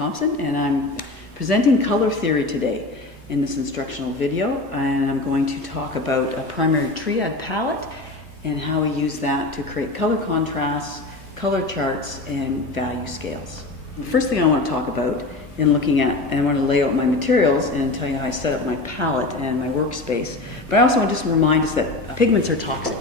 Thompson, and I'm presenting color theory today in this instructional video, and I'm going to talk about a primary Triad palette and how we use that to create color contrasts, color charts, and value scales. The first thing I want to talk about in looking at, and I want to lay out my materials and tell you how I set up my palette and my workspace, but I also want to just remind us that pigments are toxic.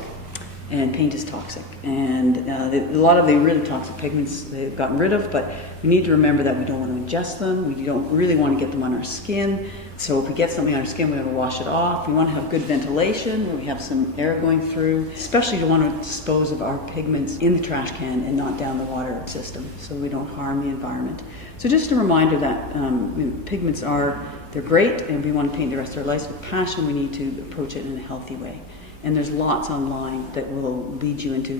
And paint is toxic, and a lot of the really toxic pigments they've gotten rid of, but we need to remember that we don't want to ingest them. We don't really want to get them on our skin. So if we get something on our skin, we want to wash it off. We want to have good ventilation, where we have some air going through. Especially we want to dispose of our pigments in the trash can and not down the water system, so we don't harm the environment. So just a reminder that pigments they're great, and we want to paint the rest of our lives with passion. We need to approach it in a healthy way. And there's lots online that will lead you into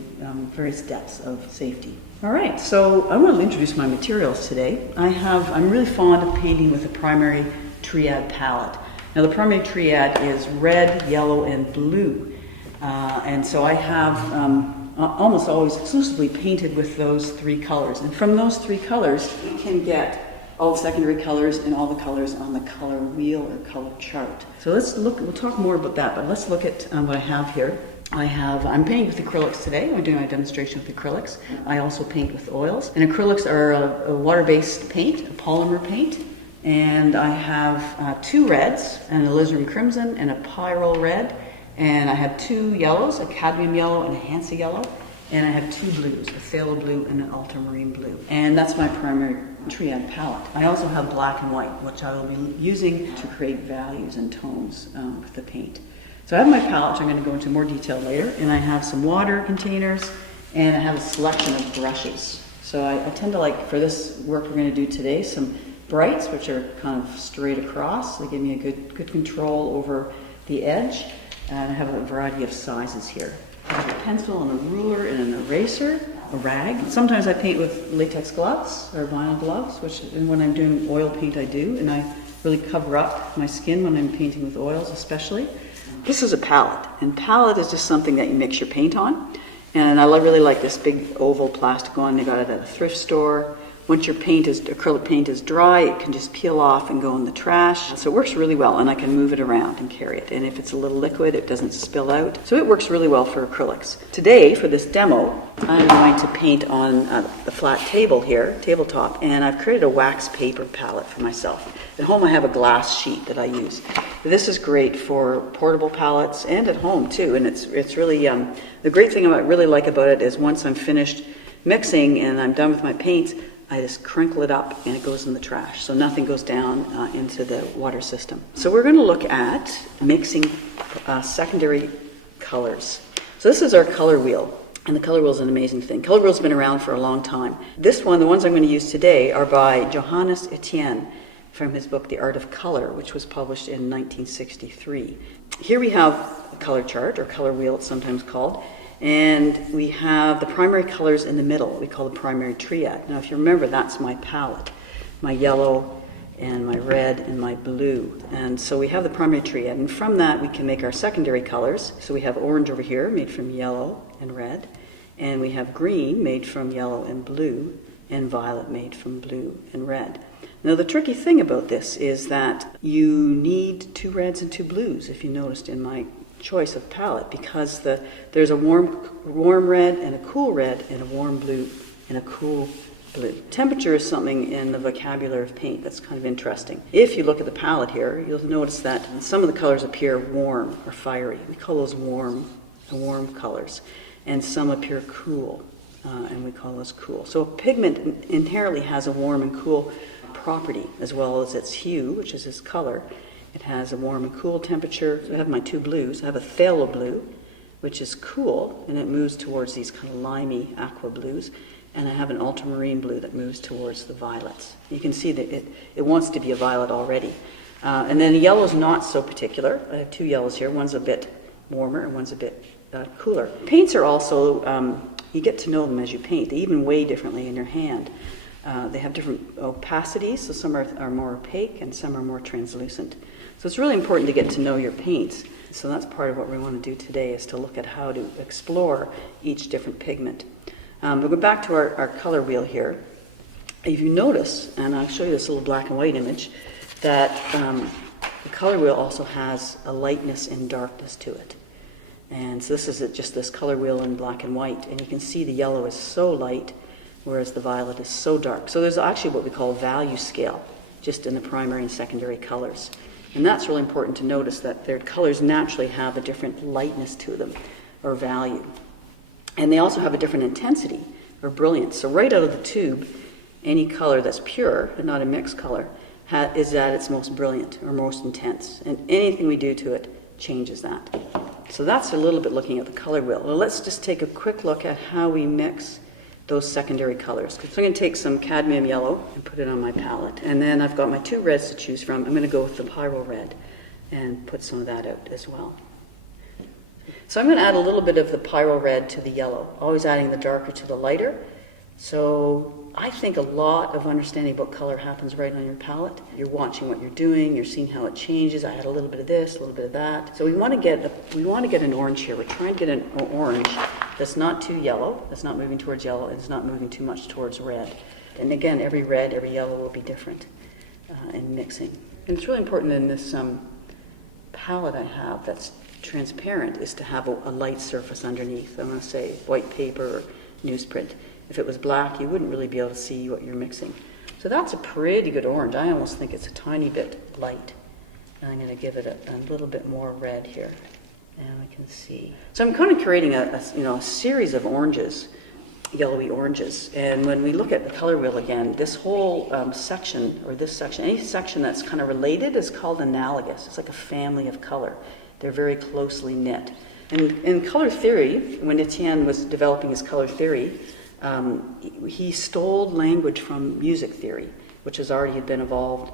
various depths of safety. All right, so I want to introduce my materials today. I'm really fond of painting with a primary Triad palette. Now the primary Triad is red, yellow, and blue. And so I have almost always exclusively painted with those three colors. And from those three colors, you can get all the secondary colors and all the colors on the color wheel or color chart. So we'll talk more about that, but let's look at what I have here. I'm painting with acrylics today. I'm doing my demonstration with acrylics. I also paint with oils. And acrylics are a water-based paint, a polymer paint. And I have two reds, an alizarin crimson and a pyrrole red. And I have two yellows, a cadmium yellow and a Hansa yellow. And I have two blues, a phthalo blue and an ultramarine blue. And that's my primary Triad palette. I also have black and white, which I will be using to create values and tones with the paint. So I have my palette, which I'm going to go into more detail later, and I have some water containers, and I have a selection of brushes. So I tend to like, for this work we're going to do today, some brights, which are kind of straight across. They give me a good control over the edge, and I have a variety of sizes here. I have a pencil and a ruler and an eraser, a rag. Sometimes I paint with latex gloves or vinyl gloves, which when I'm doing oil paint I do, and I really cover up my skin when I'm painting with oils especially. This is a palette, and palette is just something that you mix your paint on. And I really like this big oval plastic one. They got it at a thrift store. Once your acrylic paint is dry, it can just peel off and go in the trash. So it works really well, and I can move it around and carry it. And if it's a little liquid, it doesn't spill out. So it works really well for acrylics. Today, for this demo, I'm going to paint on the flat table here, tabletop, and I've created a wax paper palette for myself. At home, I have a glass sheet that I use. This is great for portable palettes and at home too. And it's really the great thing I really like about it is once I'm finished mixing and I'm done with my paints, I just crinkle it up and it goes in the trash. So nothing goes down into the water system. So we're going to look at mixing secondary colors. So this is our color wheel. And the color wheel is an amazing thing. Color wheel's been around for a long time. The ones I'm going to use today are by Johannes Etienne from his book, The Art of Color, which was published in 1963. Here we have a color chart, or color wheel it's sometimes called. And we have the primary colors in the middle, we call the primary Triad. Now if you remember, that's my palette, my yellow and my red and my blue. And so we have the primary Triad, and from that we can make our secondary colors. So we have orange over here, made from yellow and red, and we have green, made from yellow and blue, and violet, made from blue and red. Now the tricky thing about this is that you need two reds and two blues, if you noticed in my choice of palette, because there's a warm red and a cool red and a warm blue and a cool blue. Temperature is something in the vocabulary of paint that's kind of interesting. If you look at the palette here, you'll notice that some of the colors appear warm or fiery. We call those warm colors. And some appear cool, and we call those cool. So a pigment inherently has a warm and cool property, as well as its hue, which is its color. It has a warm and cool temperature. So I have my two blues. I have a phthalo blue, which is cool, and it moves towards these kind of limey aqua blues. And I have an ultramarine blue that moves towards the violets. You can see that it wants to be a violet already. And then the yellow is not so particular. I have two yellows here. One's a bit warmer and one's a bit cooler. Paints are also, you get to know them as you paint. They even weigh differently in your hand. They have different opacities, so some are more opaque and some are more translucent. So it's really important to get to know your paints. So that's part of what we want to do today, is to look at how to explore each different pigment. We'll go back to our color wheel here. if you notice, and I'll show you this little black and white image, that the color wheel also has a lightness and darkness to it. And so this is just this color wheel in black and white, and you can see the yellow is so light, whereas the violet is so dark. So there's actually what we call value scale, just in the primary and secondary colors. And that's really important to notice, that their colors naturally have a different lightness to them, or value. And they also have a different intensity, or brilliance. So right out of the tube, any color that's pure, and not a mixed color, is at its most brilliant, or most intense. And anything we do to it changes that. So that's a little bit looking at the color wheel. Well, let's just take a quick look at how we mix those secondary colors. So I'm going to take some cadmium yellow and put it on my palette. And then I've got my two reds to choose from. I'm going to go with the pyro red and put some of that out as well. So I'm going to add a little bit of the pyro red to the yellow, always adding the darker to the lighter. So I think a lot of understanding about color happens right on your palette. You're watching what you're doing, you're seeing how it changes. I had a little bit of this, a little bit of that. So we want to get an orange here. We're trying to get an orange that's not too yellow, that's not moving towards yellow, and it's not moving too much towards red. And again, every red, every yellow will be different in mixing. And it's really important in this palette I have that's transparent is to have a light surface underneath. I'm going to say white paper or newsprint. If it was black, you wouldn't really be able to see what you're mixing. So that's a pretty good orange. I almost think it's a tiny bit light. And I'm going to give it a little bit more red here. And I can see. So I'm kind of creating a series of oranges, yellowy oranges. And when we look at the color wheel again, this whole section, or this section, any section that's kind of related is called analogous. It's like a family of color. They're very closely knit. And in color theory, when Etienne was developing his color theory, he stole language from music theory, which has already been evolved.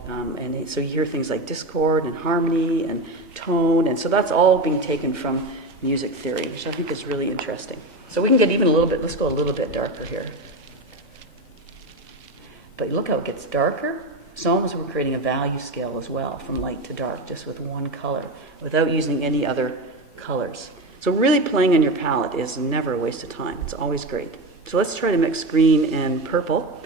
So you hear things like discord and harmony and tone. And so that's all being taken from music theory, which I think is really interesting. So we can get even a little bit, let's go a little bit darker here. But look how it gets darker. It's almost we're creating a value scale as well, from light to dark, just with one color, without using any other colors. So really playing on your palette is never a waste of time. It's always great. So let's try to mix green and purple.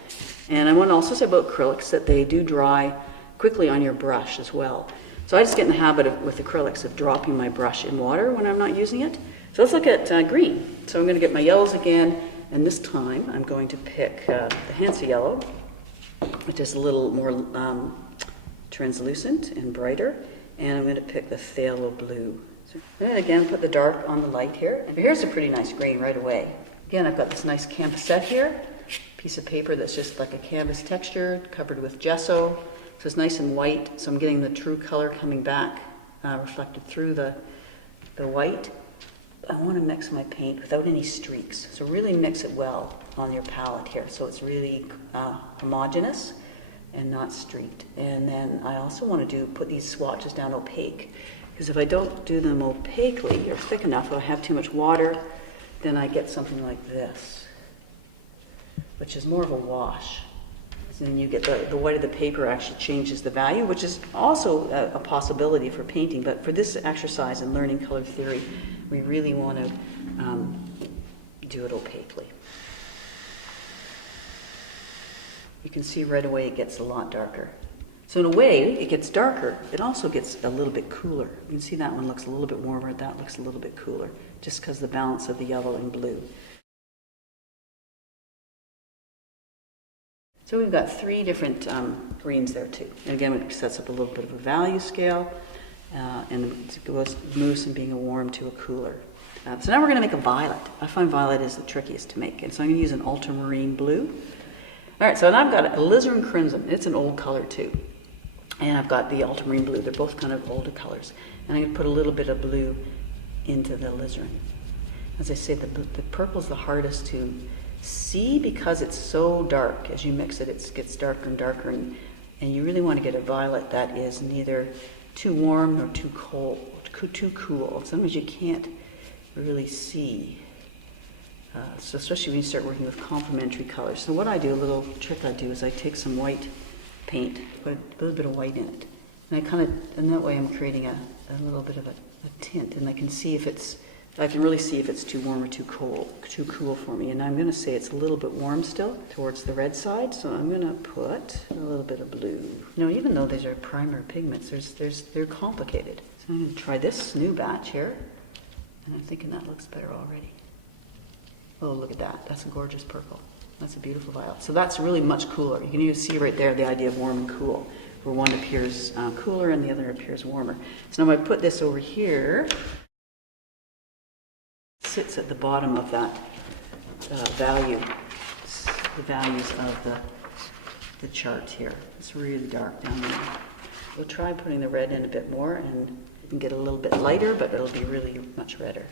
And I want to also say about acrylics that they do dry quickly on your brush as well. So I just get in the habit of, with acrylics, of dropping my brush in water when I'm not using it. So let's look at green. So I'm going to get my yellows again, and this time I'm going to pick the Hansa yellow, which is a little more translucent and brighter. And I'm going to pick the Phthalo Blue. So, and again, put the dark on the light here. And here's a pretty nice green right away. Again, I've got this nice canvasette here, piece of paper that's just like a canvas texture, covered with gesso. So it's nice and white, so I'm getting the true color coming back, reflected through the white. I want to mix my paint without any streaks. So really mix it well on your palette here, so it's really homogeneous and not streaked. And then I also want to put these swatches down opaque, because if I don't do them opaquely or thick enough, or I have too much water, then I get something like this, which is more of a wash. And then you get the white of the paper actually changes the value, which is also a possibility for painting. But for this exercise in learning color theory, we really want to do it opaquely. You can see right away it gets a lot darker. So in a way, it gets darker. It also gets a little bit cooler. You can see that one looks a little bit warmer. That looks a little bit cooler, just because of the balance of the yellow and blue. So we've got three different greens there too. And again, it sets up a little bit of a value scale, and it moves from being a warm to a cooler. So now we're going to make a violet. I find violet is the trickiest to make, and so I'm going to use an ultramarine blue. All right, so now I've got a alizarin crimson. It's an old color too. And I've got the ultramarine blue. They're both kind of older colors. And I'm going to put a little bit of blue into the alizarin. As I say, the purple's the hardest to see because it's so dark. As you mix it, it gets darker and darker. And you really want to get a violet that is neither too warm nor too cold, too cool. Sometimes you can't really see. So especially when you start working with complementary colors. So what I do, a little trick I do, is I take some white paint, put a little bit of white in it. And I and that way I'm creating a little bit of a tint, and I can see if it's I can really see if it's too warm or too cool for me. And I'm going to say it's a little bit warm still towards the red side, so I'm going to put a little bit of blue. Now, even though these are primer pigments, they're complicated. So I'm going to try this new batch here, and I'm thinking that looks better already. Oh, look at that. That's a gorgeous purple. That's a beautiful violet. So that's really much cooler. You can even see right there the idea of warm and cool, where one appears cooler and the other appears warmer. So now I put this over here. Sits at the bottom of that the values of the chart here. It's really dark down there. We'll try putting the red in a bit more, and you can get a little bit lighter, but it'll be really much redder.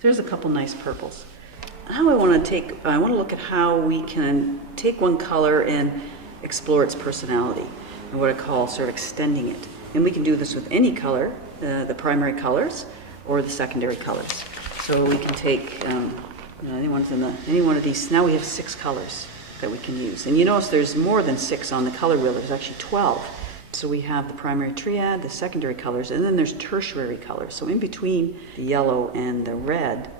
There's a couple nice purples. Now I want to look at how we can take one color and explore its personality, and what I call sort of extending it. And we can do this with any color, the primary colors or the secondary colors. So we can take any one of these. Now we have 6 colors that we can use. And you notice there's more than 6 on the color wheel. There's actually 12. So we have the primary triad, the secondary colors, and then there's tertiary colors. So in between the yellow and the red,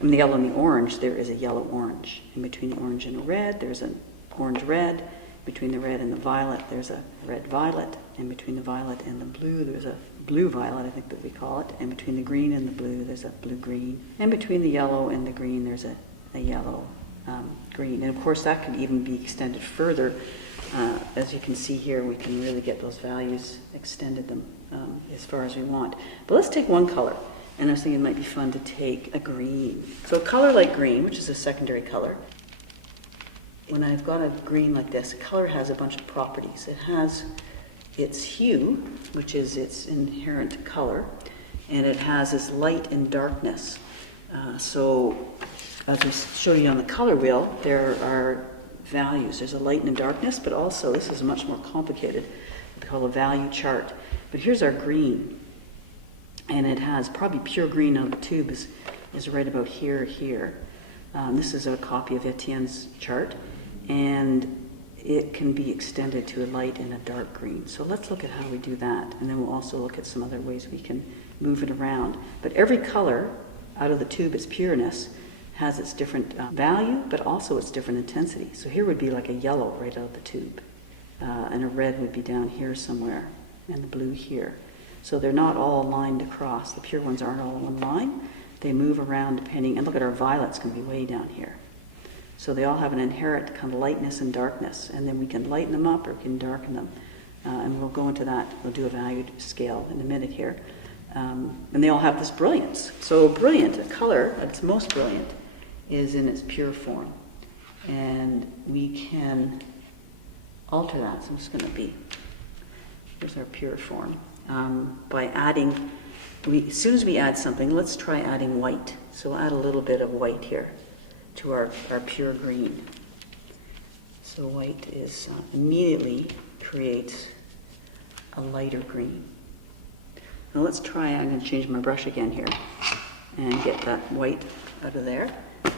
the yellow and the orange, there is a yellow-orange. In between the orange and the red, there's an orange-red. Between the red and the violet, there's a red-violet. And between the violet and the blue, there's a blue-violet, I think that we call it. And between the green and the blue, there's a blue-green. And between the yellow and the green, there's a yellow-green. And of course, that can even be extended further. As you can see here, we can really get those values, extended them as far as we want. But let's take one color. And I was thinking it might be fun to take a green. So a color like green, which is a secondary color, when I've got a green like this, a color has a bunch of properties. It has its hue, which is its inherent color, and it has its light and darkness. So as I showed you on the color wheel, there are values. There's a light and a darkness, but also this is much more complicated. We call a value chart. But here's our green, and it has probably pure green on the tube is right about here. This is a copy of Etienne's chart, and it can be extended to a light and a dark green. So let's look at how we do that, and then we'll also look at some other ways we can move it around. But every color out of the tube, its pureness, has its different value, but also its different intensity. So here would be like a yellow right out of the tube, and a red would be down here somewhere, and the blue here. So they're not all lined across. The pure ones aren't all in one line. They move around depending, and look at our violets can be way down here. So they all have an inherent kind of lightness and darkness, and then we can lighten them up or we can darken them. And we'll go into that. We'll do a valued scale in a minute here. And they all have this brilliance. So brilliant, a color at its most brilliant, is in its pure form. And we can alter that. So I'm just going to here's our pure form. By adding, as soon as we add something, let's try adding white. So we'll add a little bit of white here to our pure green. So white is immediately creates a lighter green. Now let's try, I'm going to change my brush again here and get that white out of there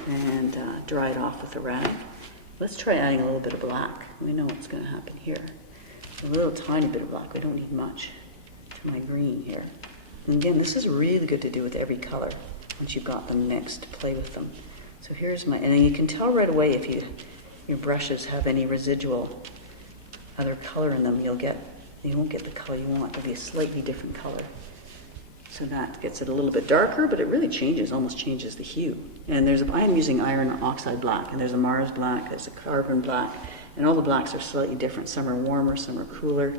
and dry it off with a rag. Let's try adding a little bit of black. We know what's going to happen here. A little tiny bit of black, we don't need much, to my green here. And again, this is really good to do with every color once you've got them mixed, play with them. So here's and then you can tell right away if your brushes have any residual other color in them, you won't get the color you want. It'll be a slightly different color. So that gets it a little bit darker, but it really almost changes the hue. And I'm using iron oxide black, and there's a Mars black, there's a carbon black, and all the blacks are slightly different. Some are warmer, some are cooler.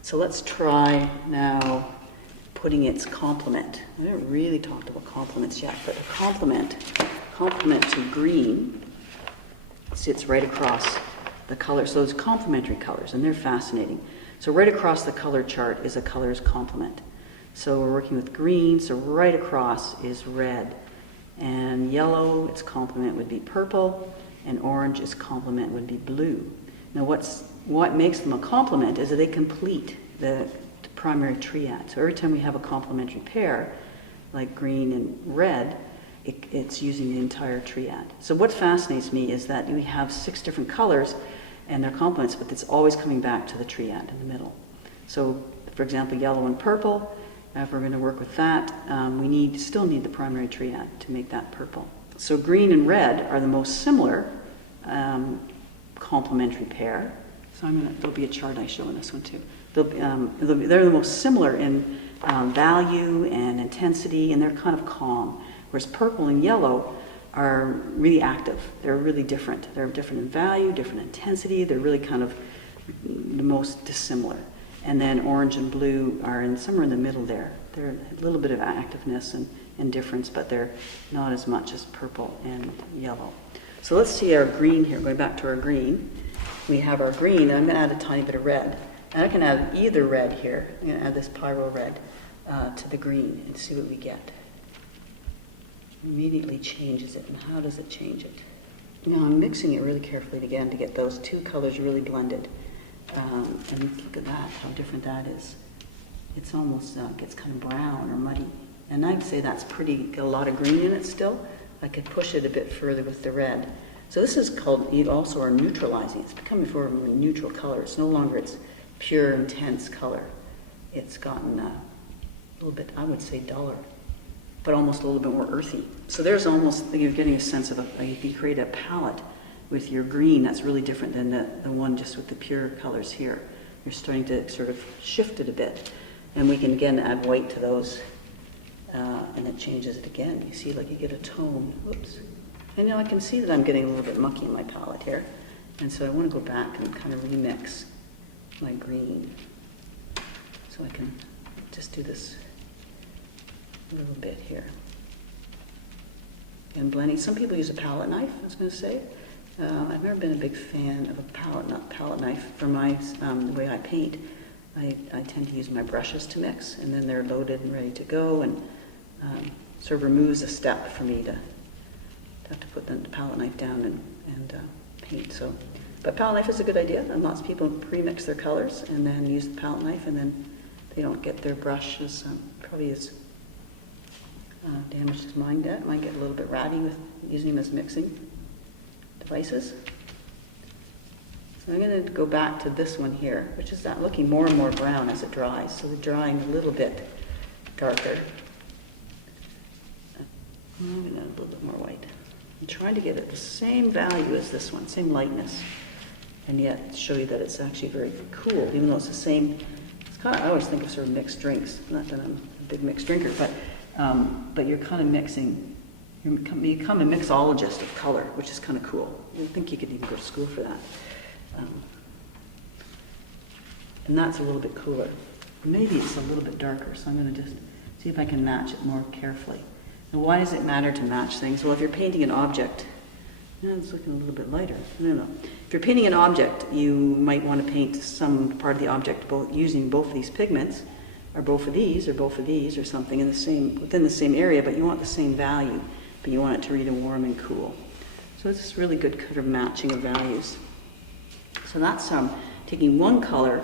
So let's try now putting its complement. I haven't really talked about complements yet, but a complement to green sits right across the color. So it's complementary colors, and they're fascinating. So right across the color chart is a color's complement. So we're working with green, so right across is red. And yellow, its complement would be purple, and orange, its complement would be blue. Now what makes them a complement is that they complete the primary triad. So every time we have a complementary pair, like green and red, it's using the entire triad. So what fascinates me is that we have 6 different colors and their complements, but it's always coming back to the triad in the middle. So, for example, yellow and purple, if we're going to work with that, we still need the primary triad to make that purple. So green and red are the most similar complementary pair. So there'll be a chart I show in this one too. They're the most similar in value and intensity, and they're kind of calm. Whereas purple and yellow are really active. They're really different. They're different in value, different intensity. They're really kind of the most dissimilar. And then orange and blue are somewhere in the middle there. They're a little bit of activeness and difference, but they're not as much as purple and yellow. So let's see our green here. Going back to our green, we have our green. I'm going to add a tiny bit of red. And I can add either red here. I'm going to add this pyro red to the green and see what we get. Immediately changes it. And how does it change it? Now I'm mixing it really carefully again to get those two colors really blended. And look at that, how different that is. It's almost gets kind of brown or muddy. And I'd say that's got a lot of green in it still. I could push it a bit further with the red. So this is called, also are neutralizing. It's becoming more of a neutral color. It's no longer its pure, intense color. It's gotten a little bit, I would say, duller, but almost a little bit more earthy. So there's almost, you're getting a sense of you create a palette with your green that's really different than the one just with the pure colors here. You're starting to sort of shift it a bit. And we can again add white to those, and it changes it again. You see, like you get a tone. Whoops. And I can see that I'm getting a little bit mucky in my palette here. And so I want to go back and kind of remix my green. So I can just do this a little bit here. And blending. Some people use a palette knife, I was going to say. I've never been a big fan of a palette knife for the way I paint. I tend to use my brushes to mix, and then they're loaded and ready to go, and sort of removes a step for me to have to put the palette knife down and paint. So, but palette knife is a good idea, and lots of people pre-mix their colors and then use the palette knife, and then they don't get their brush probably as damaged as mine did. Mine get a little bit ratty with using them as mixing devices. So I'm going to go back to this one here, which is looking more and more brown as it dries. So they're drying a little bit darker. I'm going to add a little bit more white. I'm trying to get it the same value as this one, same lightness, and yet show you that it's actually very cool, even though it's the same. It's kind of, I always think of sort of mixed drinks. Not that I'm a big mixed drinker, but you're kind of mixing. You become a mixologist of color, which is kind of cool. I think you could even go to school for that. And that's a little bit cooler. Maybe it's a little bit darker, so I'm going to just see if I can match it more carefully. Now, why does it matter to match things? Well, if you're painting an object, it's looking a little bit lighter. I don't know. If you're painting an object, you might want to paint some part of the object using both of these pigments, or both of these, or something within the same area, but you want the same value, but you want it to read warm and cool. So it's this really good kind of matching of values. So that's taking one color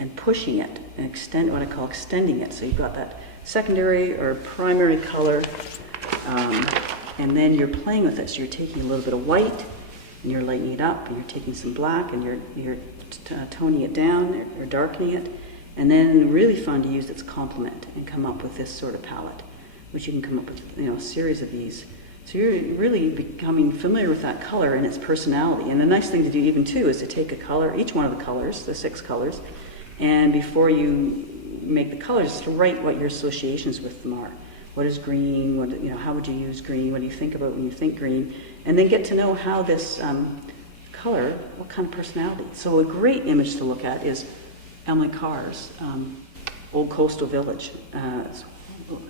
and pushing it and what I call extending it. So you've got that secondary or primary color, and then you're playing with it. So you're taking a little bit of white and you're lightening it up, and you're taking some black and you're toning it down or darkening it, and then really fun to use its complement and come up with this sort of palette, which you can come up with a series of these. So you're really becoming familiar with that color and its personality. And the nice thing to do even too is to take a color, each one of the colors, the 6 colors, and before you make the colors, to write what your associations with them are. What is green? How would you use green? What do you think about when you think green? And then get to know how this color, what kind of personality. So a great image to look at is Emily Carr's Old Coastal Village,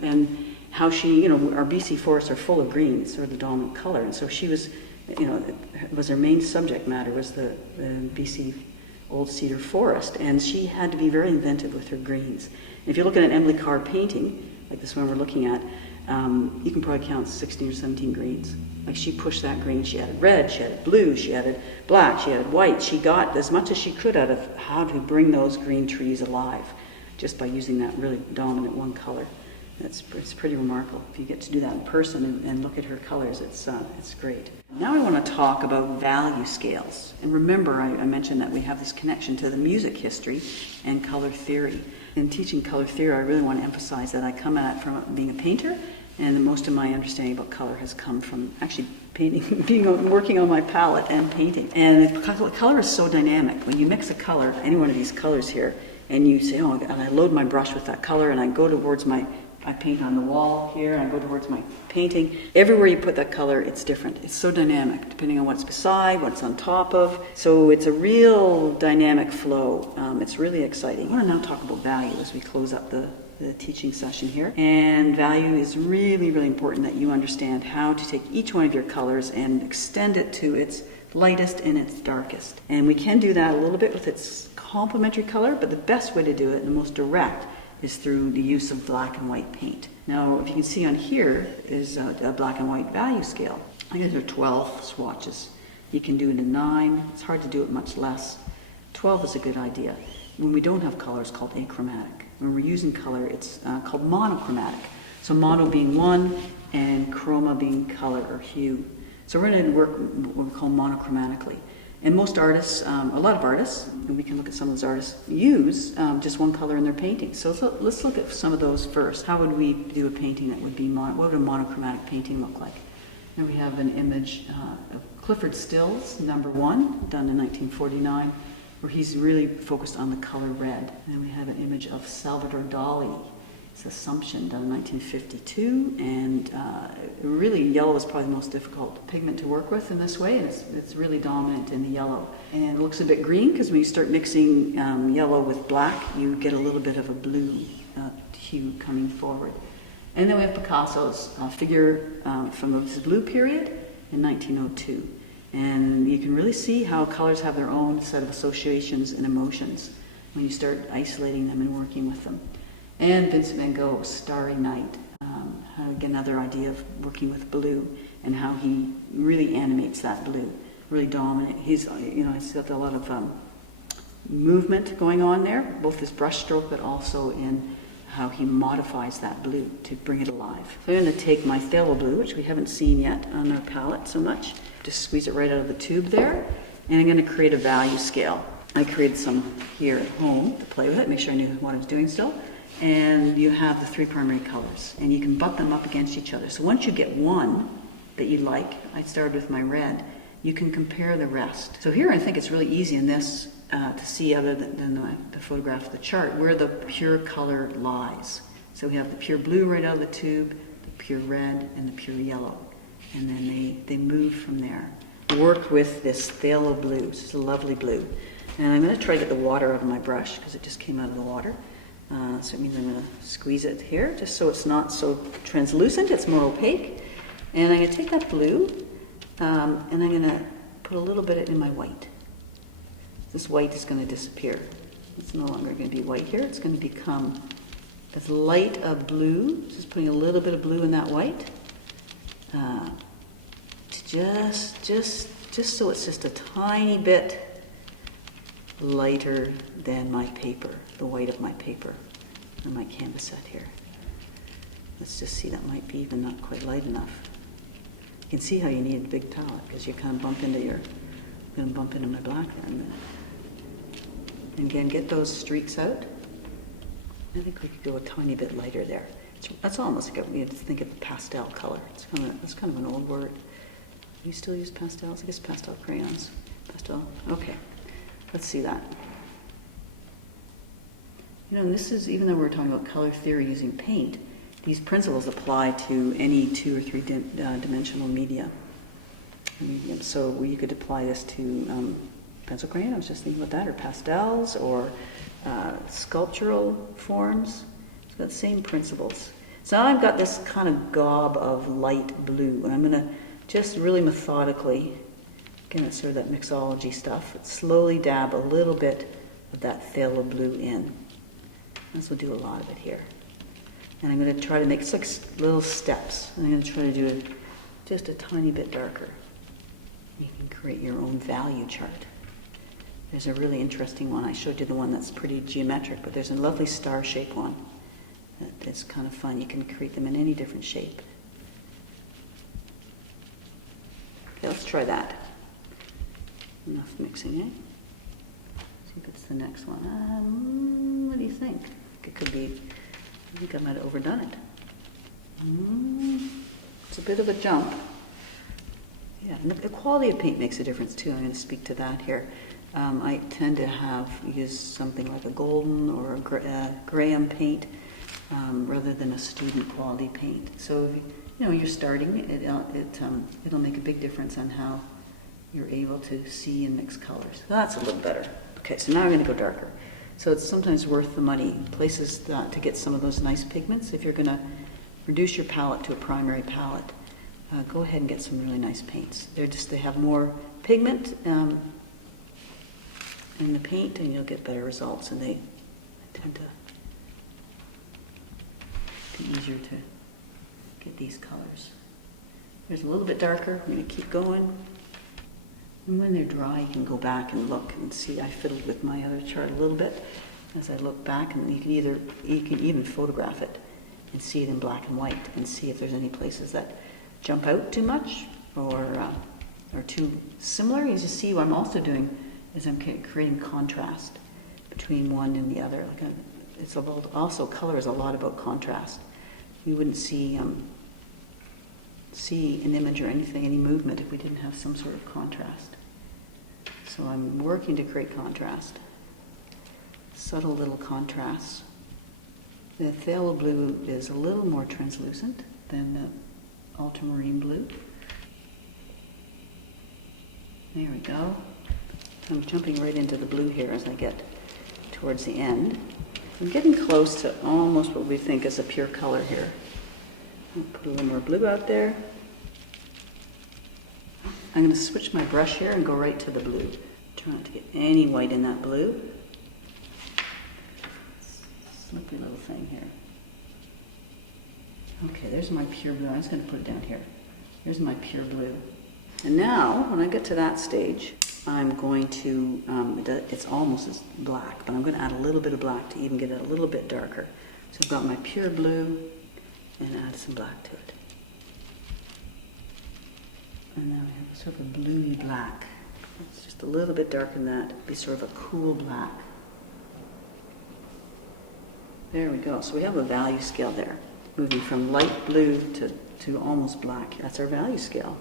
and how she, our BC forests are full of green. It's sort of the dominant color, and so she was, was her main subject matter was the BC old cedar forest, and she had to be very inventive with her greens. And if you look at an Emily Carr painting, like this one we're looking at, you can probably count 16 or 17 greens. Like she pushed that green. She added red, she added blue, she added black, she added white. She got as much as she could out of how to bring those green trees alive, just by using that really dominant one color. It's pretty remarkable. If you get to do that in person and look at her colors, it's great. Now I want to talk about value scales. And remember, I mentioned that we have this connection to the music history and color theory. In teaching color theory, I really want to emphasize that I come at it from being a painter, and most of my understanding about color has come from actually painting, working on my palette and painting. And color is so dynamic. When you mix a color, any one of these colors here, and you say, oh, and I load my brush with that color, and I go towards I paint on the wall here, and I go towards my painting. Everywhere you put that color, it's different. It's so dynamic, depending on what's beside, what's on top of. So it's a real dynamic flow. It's really exciting. I want to now talk about value as we close up the teaching session here. And value is really, really important that you understand how to take each one of your colors and extend it to its lightest and its darkest. And we can do that a little bit with its complementary color, but the best way to do it, and the most direct, is through the use of black and white paint. Now, if you can see on here is a black and white value scale. I think there are 12 swatches. You can do it in 9. It's hard to do it much less. 12 is a good idea. When we don't have color, it's called achromatic. When we're using color, it's called monochromatic. So mono being one, and chroma being color or hue. So we're going to work what we call monochromatically. And most artists, a lot of artists, and we can look at some of those artists, use just one color in their painting. So let's look at some of those first. How would we do a painting that would be, what would a monochromatic painting look like? Here we have an image of Clifford Stills, #1, done in 1949, where he's really focused on the color red. And we have an image of Salvador Dali. It's Assumption, done in 1952, and really yellow is probably the most difficult pigment to work with in this way, and it's really dominant in the yellow. And it looks a bit green because when you start mixing yellow with black, you get a little bit of a blue hue coming forward. And then we have Picasso's figure from the blue period in 1902. And you can really see how colors have their own set of associations and emotions when you start isolating them and working with them. And Vincent van Gogh's Starry Night, again, another idea of working with blue and how he really animates that blue, really dominant. He's got a lot of movement going on there, both his brush stroke, but also in how he modifies that blue to bring it alive. So I'm going to take my Phthalo Blue, which we haven't seen yet on our palette so much, just squeeze it right out of the tube there, and I'm going to create a value scale. I created some here at home to play with it, make sure I knew what I was doing still. And you have the 3 primary colors, and you can butt them up against each other. So once you get one that you like, I started with my red, you can compare the rest. So here I think it's really easy in this to see, other than the photograph of the chart, where the pure color lies. So we have the pure blue right out of the tube, the pure red, and the pure yellow. And then they move from there. Work with this Phthalo Blue. This is a lovely blue. And I'm going to try to get the water out of my brush because it just came out of the water. So it means I'm going to squeeze it here just so it's not so translucent, it's more opaque. And I'm going to take that blue and I'm going to put a little bit in my white. This white is going to disappear. It's no longer going to be white here. It's going to become as light a blue. Just putting a little bit of blue in that white. Just so it's just a tiny bit lighter than my paper, the white of my paper on my canvas set here. Let's just see, that might be even not quite light enough. You can see how you need a big palette because you kind of bump into my black there in a minute. And again, get those streaks out. I think we could go a tiny bit lighter there. That's almost like we have to think of pastel color. That's kind of an old word. Do you still use pastels? I guess pastel crayons. Pastel. Okay. Let's see that. And this is, even though we're talking about color theory using paint, these principles apply to any 2 or 3 dimensional medium. So you could apply this to pencil crayon, I was just thinking about that, or pastels, or sculptural forms. It's got the same principles. So now I've got this kind of gob of light blue, and I'm going to just really methodically, again, it's sort of that mixology stuff, slowly dab a little bit of that Phthalo Blue in. This will do a lot of it here. And I'm going to try to make 6 little steps. And I'm going to try to do it just a tiny bit darker. You can create your own value chart. There's a really interesting one. I showed you the one that's pretty geometric, but there's a lovely star-shaped one. It's kind of fun. You can create them in any different shape. Okay, let's try that. Enough mixing, eh? See if it's the next one. What do you think? it could be, I think I might have overdone it. It's a bit of a jump. Yeah, and the quality of paint makes a difference too. I'm going to speak to that here. I tend to use something like a golden or a graham paint rather than a student quality paint. So you're starting, it'll make a big difference on how you're able to see and mix colors. So that's a little better. Okay, so now I'm going to go darker. So it's sometimes worth the money, places to get some of those nice pigments. If you're going to reduce your palette to a primary palette, go ahead and get some really nice paints. They have more pigment in the paint, and you'll get better results, and they tend to be easier to get these colors. There's a little bit darker. I'm going to keep going. And when they're dry, you can go back and look and see. I fiddled with my other chart a little bit as I look back, and you can even photograph it and see it in black and white and see if there's any places that jump out too much or too similar. You just see what I'm also doing is I'm creating contrast between one and the other. It's about, also color is a lot about contrast. You wouldn't see an image or anything, any movement, if we didn't have some sort of contrast. So I'm working to create contrast, subtle little contrasts. The phthalo blue is a little more translucent than the ultramarine blue. There we go. I'm jumping right into the blue here as I get towards the end. I'm getting close to almost what we think is a pure color here. I'll put a little more blue out there. I'm going to switch my brush here and go right to the blue. Try not to get any white in that blue. Slippy little thing here. Okay, there's my pure blue. I'm just going to put it down here. Here's my pure blue. And now, when I get to that stage, I'm going to, it's almost as black, but I'm going to add a little bit of black to even get it a little bit darker. So I've got my pure blue and add some black to it. And now we have a sort of a bluey black. It's just a little bit darker than that. It'd be sort of a cool black. There we go. So we have a value scale there, moving from light blue to almost black. That's our value scale.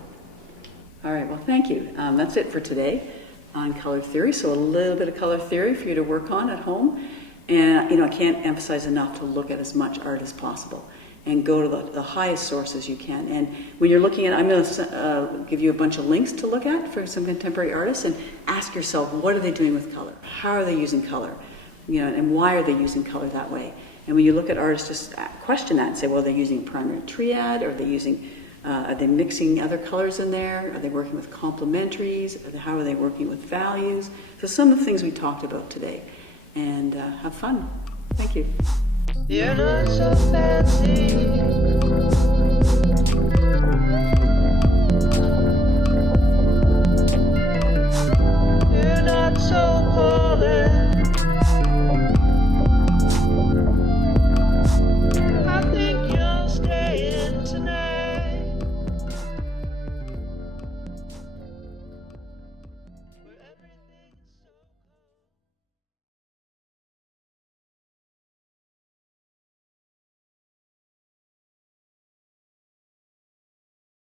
All right, well, thank you. That's it for today on color theory. So a little bit of color theory for you to work on at home. And, I can't emphasize enough to look at as much art as possible and go to the highest sources you can. And when you're looking at, I'm going to give you a bunch of links to look at for some contemporary artists, and ask yourself, what are they doing with color? How are they using color? And why are they using color that way? And when you look at artists, just question that and say, well, they're using primary triad, or are they mixing other colors in there? Are they working with complementaries? How are they working with values? So some of the things we talked about today. And have fun. Thank you. You're not so fancy. You're not so polished. I think you'll stay in tonight.